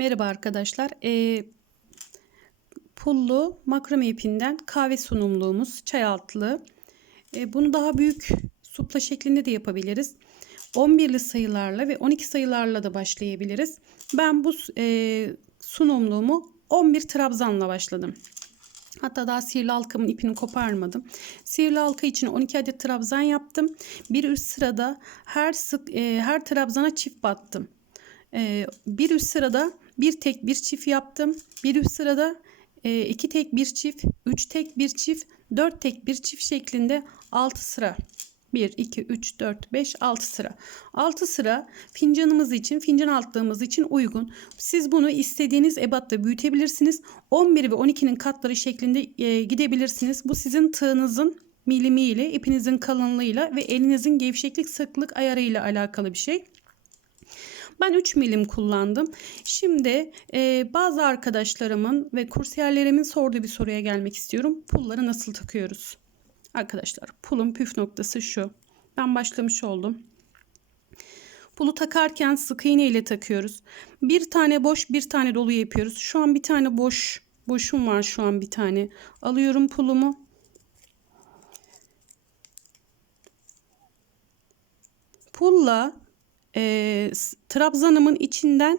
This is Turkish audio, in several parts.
Merhaba arkadaşlar. Ee, pullu makrame ipinden kahve sunumluğumuz çay altlı. Ee, bunu daha büyük supla şeklinde de yapabiliriz. 11'li sayılarla ve 12 sayılarla da başlayabiliriz. Ben bu e, sunumluğumu 11 trabzanla başladım. Hatta daha sihirli halkamın ipini koparmadım. Sihirli halka için 12 adet trabzan yaptım. Bir üst sırada her sık e, her trabzana çift battım. E, bir üst sırada bir tek bir çift yaptım. Bir üst sırada e, iki tek bir çift, üç tek bir çift, dört tek bir çift şeklinde 6 sıra 1, 2, 3, 4, 5, 6 sıra. 6 sıra fincanımız için, fincan altlığımız için uygun. Siz bunu istediğiniz ebatta büyütebilirsiniz. 11 ve 12'nin katları şeklinde e, gidebilirsiniz. Bu sizin tığınızın milimiyle, ipinizin kalınlığıyla ve elinizin gevşeklik sıklık ayarıyla alakalı bir şey. Ben 3 milim kullandım. Şimdi e, bazı arkadaşlarımın ve kursiyerlerimin sorduğu bir soruya gelmek istiyorum. Pulları nasıl takıyoruz? Arkadaşlar pulun püf noktası şu. Ben başlamış oldum. Pulu takarken sık iğne ile takıyoruz. Bir tane boş bir tane dolu yapıyoruz. Şu an bir tane boş boşum var şu an bir tane. Alıyorum pulumu. Pulla e, trabzanımın içinden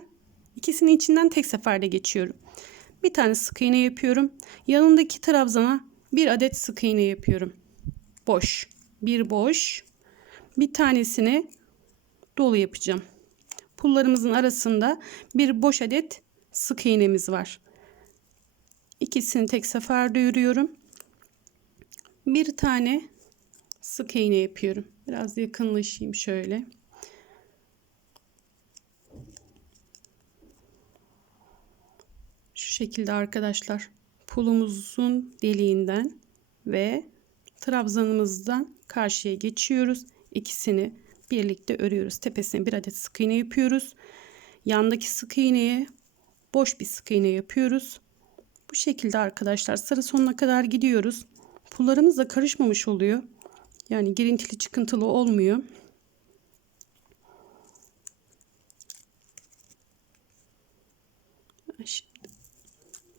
ikisinin içinden tek seferde geçiyorum. Bir tane sık iğne yapıyorum. Yanındaki trabzana bir adet sık iğne yapıyorum. Boş. Bir boş. Bir tanesini dolu yapacağım. Pullarımızın arasında bir boş adet sık iğnemiz var. İkisini tek seferde örüyorum. Bir tane sık iğne yapıyorum. Biraz yakınlaşayım şöyle. Şu şekilde arkadaşlar pulumuzun deliğinden ve trabzanımızdan karşıya geçiyoruz. İkisini birlikte örüyoruz. Tepesine bir adet sık iğne yapıyoruz. Yandaki sık iğneye boş bir sık iğne yapıyoruz. Bu şekilde arkadaşlar sarı sonuna kadar gidiyoruz. Pullarımız da karışmamış oluyor. Yani girintili çıkıntılı olmuyor. Şimdi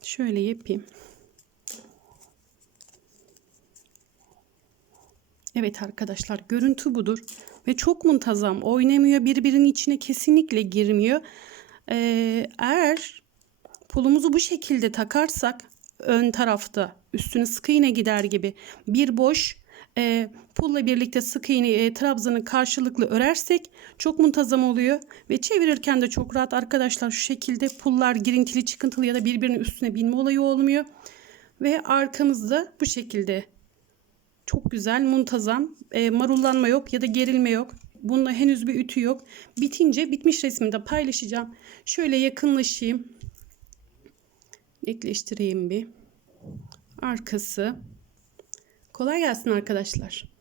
şöyle yapayım. Evet arkadaşlar görüntü budur. Ve çok muntazam oynamıyor. Birbirinin içine kesinlikle girmiyor. Ee, eğer pulumuzu bu şekilde takarsak ön tarafta üstüne sık iğne gider gibi bir boş e, pulla birlikte sık iğne e, trabzanı karşılıklı örersek çok muntazam oluyor ve çevirirken de çok rahat arkadaşlar şu şekilde pullar girintili çıkıntılı ya da birbirinin üstüne binme olayı olmuyor ve arkamızda bu şekilde çok güzel, muntazam. E, marullanma yok ya da gerilme yok. Bunda henüz bir ütü yok. Bitince bitmiş resmini de paylaşacağım. Şöyle yakınlaşayım. Netleştireyim bir. Arkası. Kolay gelsin arkadaşlar.